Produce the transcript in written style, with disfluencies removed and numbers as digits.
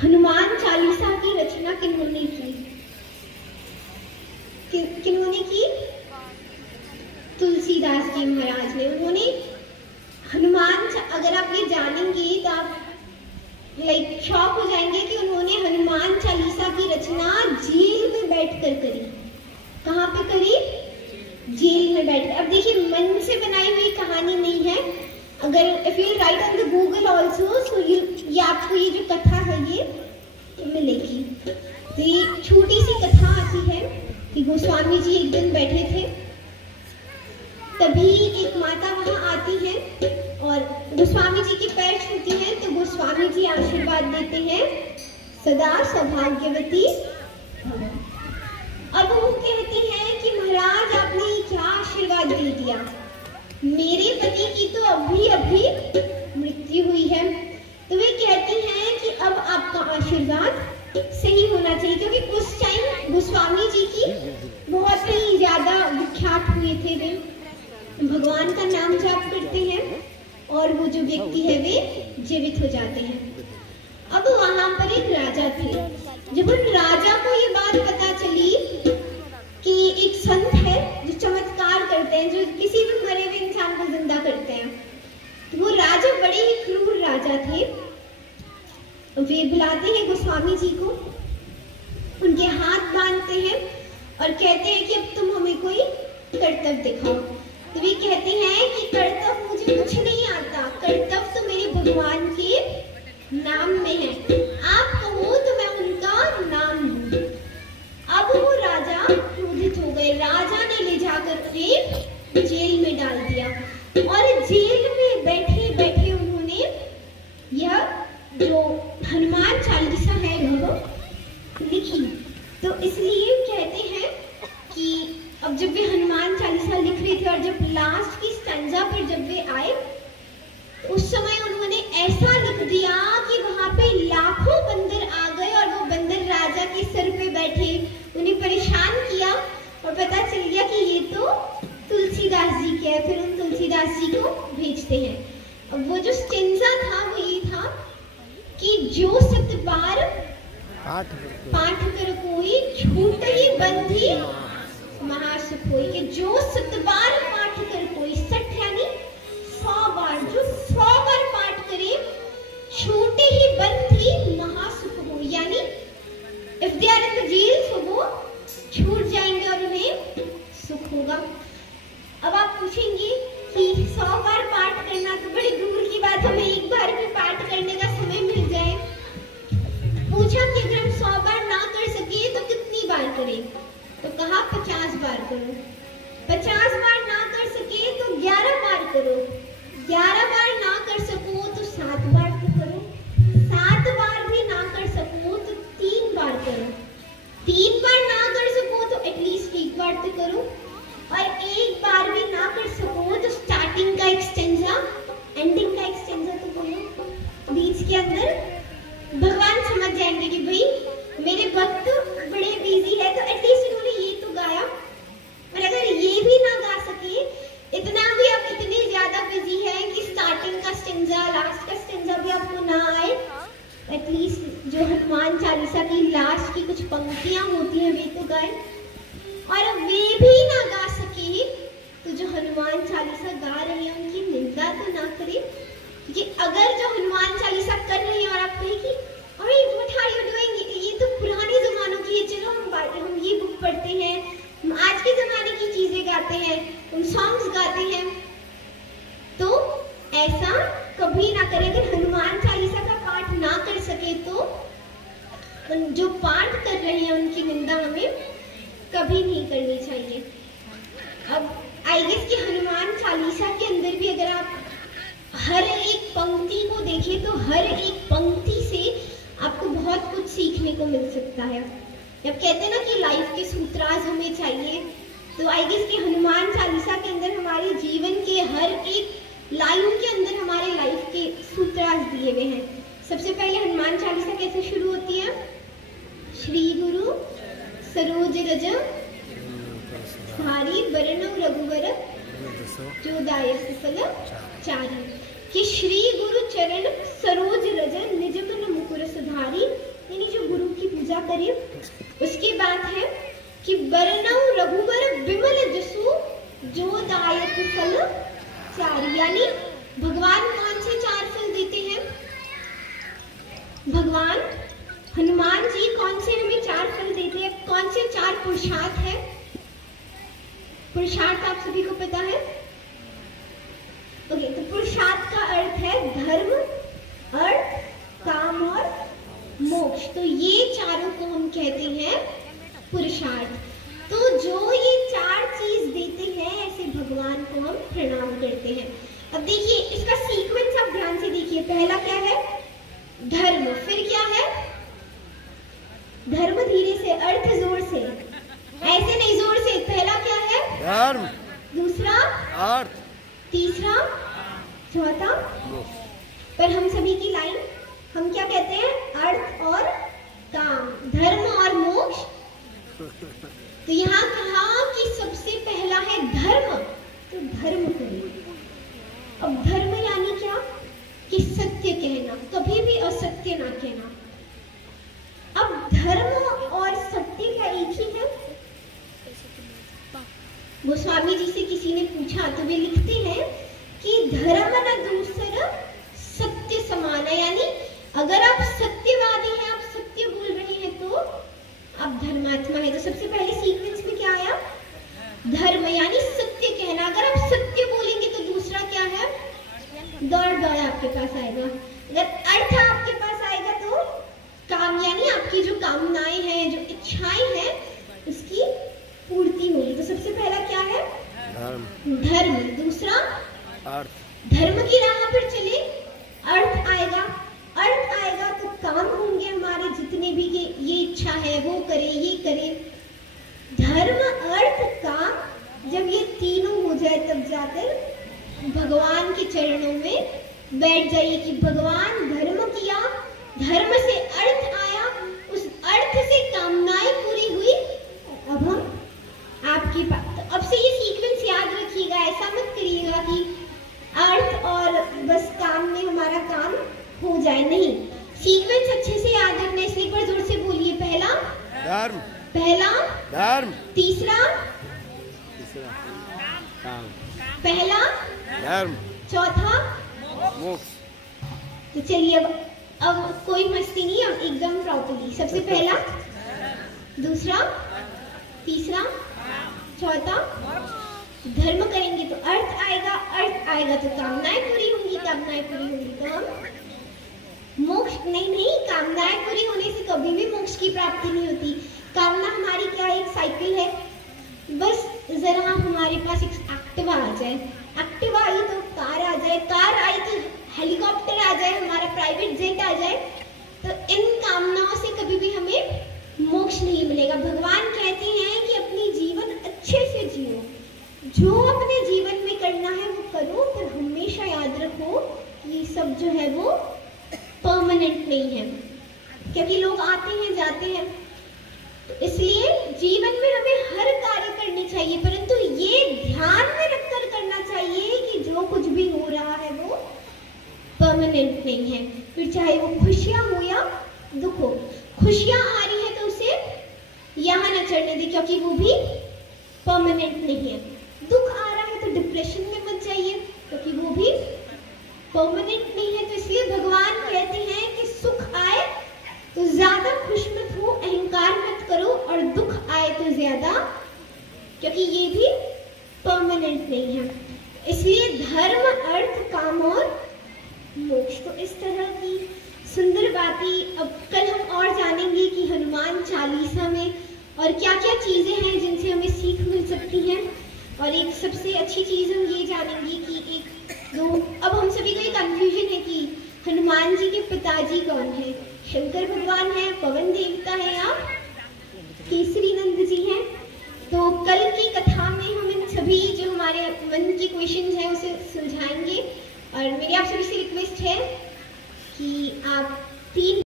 हनुमान चालीसा की रचना किन्होंने की? किन्होंने की? तुलसीदास जी महाराज ने। उन्होंने अगर आप ये जानेंगे तो आप शॉक हो जाएंगे कि उन्होंने हनुमान चालीसा की रचना जेल में बैठकर करी। कहाँ पे करी? जेल में बैठकर। अब देखिए, मन से बनाई हुई कहानी नहीं है। अगर if you write on the Google also, so ये आपको ये जो कथा है ये मिलेगी। तो ये छोटी सी कथा आती है कि गोस्वामी जी एक दिन बैठे थे, तभी एक माता वहां आती है और गोस्वामी जी के पैर छूती हैं। तो गोस्वामी जी आशीर्वाद देते हैं, सदा सौभाग्यवती भव। अब वो कहती हैं कि महाराज आपने क्या आशीर्वाद दे दिया, मेरे पति की तो अभी अभी मृत्यु हुई है। तो वे कहती हैं कि अब आपका आशीर्वाद सही होना चाहिए, क्योंकि उस टाइम गोस्वामी जी की बहुत ही ज्यादा विख्यात हुए थे। वे भगवान का नाम जाप करते हैं और वो जो व्यक्ति है वे जीवित हो जाते हैं। अब वहां पर एक राजा थे। जब उन राजा को ये बात पता चली कि एक संत है जो चमत्कार करते हैं, जो किसी भी मरे हुए इंसान को जिंदा करते हैं, तो वो राजा बड़े ही क्रूर राजा थे। वे बुलाते हैं गोस्वामी जी को, उनके हाथ बांधते हैं और कहते हैं कि अब तुम हमें कोई कर्तव्य दिखाओ। तो वे कहते हैं कि कर्तव्य मुझे कुछ नहीं आता, कर्तव्य तो मेरे भगवान के नाम में है, आप कहो तो मैं उनका नाम लूं। अब वो राजा क्रोधित हो गए। राजा ने ले जाकर उन्हें जेल में डाल दिया और जेल में बैठे बैठे उन्होंने यह जो हनुमान चालीसा है वो लिखी। तो इसलिए कहते हैं कि अब जब वे हनुमान चालीसा लिख रहे थे और जब लास्ट की स्टैंजा पर जब वे आए, उस समय उन्होंने ऐसा लिख दिया कि वहां पे लाखों बंदर आ गए और वो बंदर राजा के सिर पे बैठे, उन्हें परेशान किया और पता चल गया कि ये तो तुलसीदास जी के है। फिर उन तुलसीदास जी को भेजते हैं। अब वो जो स्टैंजा था वो ये था कि जो 7 बार पाठ कर कोई छूटई बंधी महासुख होई, कि जो 7 बार पाठ कर कोई, 7 यानी 100 बार, जो 100 बार पाठ करे छूटे ही बंधी महासुख हो, यानी if they are in the jail तो वो छूट जाएंगे और उन्हें सुख होगा। अब आप पूछेंगे कि 100 बार पाठ करना तो बड़ी दूर की बात, हमें एक बार भी पाठ करने का समय मिल जाए। पूछा कि अगर हम 100 बार ना कर सके तो कितनी बार करें? तो कहा 50 बार करो। 50 बार ना कर सके तो 11 बार करो। 11 बार ना कर सको तो 7 बार तो करो। 7 बार भी ना कर सको तो 3 बार करो। 3 बार ना कर सको तो एटलीस्ट 1 बार तो करो। और 1 बार भी ना कर सको तो स्टार्टिंग का एक स्टैंजा, एंडिंग का एक स्टैंजा तो बोलो। बीच के अंदर भगवान समझ जाएंगे कि भाई मेरे भक्त बड़े बिजी है, तो एटलीस्ट इन्होंने ये तो गाया। और अगर ये भी ना गा सके, इतना भी आप इतने ज्यादा बिजी हैं कि स्टार्टिंग का स्टैंजा, लास्ट का स्टैंजा भी आपको ना आए, एटलीस्ट जो हनुमान चालीसा की लास्ट की कुछ पंक्तियां होती हैं वे तो गाए। और वे भी ना गा सके तो जो हनुमान चालीसा गा रहे हैं उनकी निंदा तो ना करे। क्योंकि अगर जो हनुमान चालीसा कर रहे हैं और आप कहें कि अरे व्हाट आर यू डूइंग, ये तो पुराने जमानों की है, चलो हम ये बुक पढ़ते हैं, हम आज के जमाने की चीजें गाते हैं, हम सॉन्ग्स गाते हैं, तो ऐसा कभी ना करें। अगर हनुमान चालीसा का पाठ ना कर सके तो जो पाठ कर रहे हैं उनकी निंदा हमें कभी नहीं करनी चाहिए। अब आई गेस कि हनुमान चालीसा के अंदर भी अगर आप हर एक पंक्ति को देखें तो हर एक पंक्ति से आपको बहुत कुछ सीखने को मिल सकता है। जब कहते हैं ना कि लाइफ के सूत्राज हमें चाहिए, तो आई गेस कि हनुमान चालीसा के अंदर हमारे जीवन के हर एक लाइन के अंदर हमारे लाइफ के सूत्राज दिए हुए हैं। सबसे पहले हनुमान चालीसा कैसे शुरू होती है? श्री गुरु सरोज रज धारी वरण रघुवर जो दायक फल चारी, कि श्री गुरु चरण सरोज रज निज मन मुकुर सुधारी करे। उसके बाद है कि बरनऊ रघुवर विमल जसु जो दायक फल चारि, यानी भगवान कौन से 4 फल देते हैं? भगवान हनुमान जी कौन से हमें 4 फल देते हैं? कौन से 4 पुरुषार्थ है? पुरुषार्थ आप सभी को पता है? ओके, तो पुरुषार्थ का अर्थ है धर्म, अर्थ, काम और मोक्ष। तो ये चारों को हम कहते हैं पुरुषार्थ। तो जो ये 4 चीज देते हैं, ऐसे भगवान को हम प्रणाम करते हैं। अब देखिए इसका सीक्वेंस आप ध्यान से देखिए। पहला क्या है? धर्म। फिर क्या है? धर्म धीरे से, अर्थ जोर से, ऐसे नहीं जोर से। पहला क्या है? धर्म। दूसरा अर्थ। तीसरा, चौथा। पर हम सभी की लाइन हम क्या कहते हैं? अर्थ और काम, धर्म और मोक्ष। तो यहाँ कहा कि सबसे पहला है धर्म, तो धर्म करिए। अब धर्म यानी क्या? कि सत्य कहना, कभी भी असत्य ना कहना। अब धर्म और सत्य क्या एक ही है? गोस्वामी जी से किसी ने पूछा तो वे लिखते हैं कि धर्म न दूसरा सत्य समान है, यानी अगर आप सत्यवादी हैं, आप सत्य बोल रहे हैं तो आप धर्मात्मा है। तो सबसे पहले सीक्वेंस में क्या आया? धर्म, यानी सत्य कहना। अगर आप सत्य बोलेंगे तो दूसरा क्या है? दौड़ आपके पास आएगा। अगर अर्थ आपके पास आएगा तो काम, यानी आपकी जो कामनाएं हैं, जो इच्छाएं हैं, उसकी पूर्ति होगी। तो सबसे पहला क्या है? धर्म। दूसरा अर्थ। धर्म की राह पर चले, अर्थ आएगा। अर्थ आएगा तो काम होंगे हमारे जितने भी, ये इच्छा है वो करे, ये करे। धर्म, अर्थ, काम, जब ये तीनों हो जाए तब जाकर भगवान के चरणों में बैठ जाइए कि भगवान धर्म किया, धर्म से अर्थ आया, उस अर्थ से कामनाएं पूरी हुई, अब हम आपकी बात। तो अब से ये सीक्वेंस याद रखिएगा। ऐसा मत करिएगा कि अर्थ और बस काम में हमारा काम हो जाए, नहीं। सीक्वेंस अच्छे से याद रखना है, इसलिए एक बार जोर से बोलिए। पहला धर्म। पहला धर्म। तीसरा काम। पहला धर्म। चौथा मोक्ष। तो चलिए अब कोई मस्ती नहीं, अब एकदम प्रॉपर्ली। सबसे पहला, दूसरा, तीसरा, चौथा। धर्म करेंगे तो अर्थ आएगा, अर्थ आएगा तो कामनाएं पूरी होंगी, कामनाएं पूरी होंगी तो हम मोक्ष। नहीं, कामनाएं पूरी होने से कभी भी मोक्ष की प्राप्ति नहीं होती। कामना हमारी क्या है? एक साइकिल है। बस जरा हमारे पास एक एक्टिवा आ जाए, एक्टिवा आई तो कार आ जाए, कार आई तो हेलीकॉप्टर आ जाए, हमारा प्राइवेट जेट आ जाए, तो इन कामनाओं से कभी भी हमें मोक्ष नहीं मिलेगा। भगवान कहते हैं कि अपनी जीवन अच्छे से जियो, जो अपने जीवन में करना है वो करो, पर हमेशा याद रखो कि ये सब जो है वो परमानेंट नहीं है, क्योंकि लोग आते हैं जाते हैं। तो इसलिए जीवन में हमें हर कार्य करनी चाहिए, परंतु ये ध्यान में रखकर करना चाहिए कि जो कुछ भी हो रहा है वो परमानेंट नहीं है। फिर चाहे वो खुशियां हो या दुख हो, खुशियां आ रही है तो उसे यहाँ न चढ़ने दे, क्योंकि वो भी परमानेंट नहीं है। दुख आ रहा है तो डिप्रेशन में मत जाइए, क्योंकि वो भी परमानेंट नहीं है। तो इसलिए भगवान कहते हैं कि सुख आए तो ज्यादा खुश मत हो, अहंकार मत करो, और दुख आए तो ज्यादा, क्योंकि ये भी परमानेंट नहीं है। इसलिए धर्म, अर्थ, काम और मोक्ष। तो इस तरह की सुंदर बातें अब कल हम और जानेंगे कि हनुमान चालीसा में और क्या क्या चीजें हैं जिनसे हमें सीख मिल सकती है। और एक सबसे अच्छी चीज हम ये जानेंगे कि अब हम सभी को एक कंफ्यूजन है कि हनुमान जी के पिताजी कौन है? शंकर भगवान है, पवन देवता है, या केसरी नंद जी हैं? तो कल की कथा में हम इन सभी जो हमारे मन के क्वेश्चंस हैं उसे सुलझाएंगे। और मेरी आप सभी से रिक्वेस्ट है कि आप 3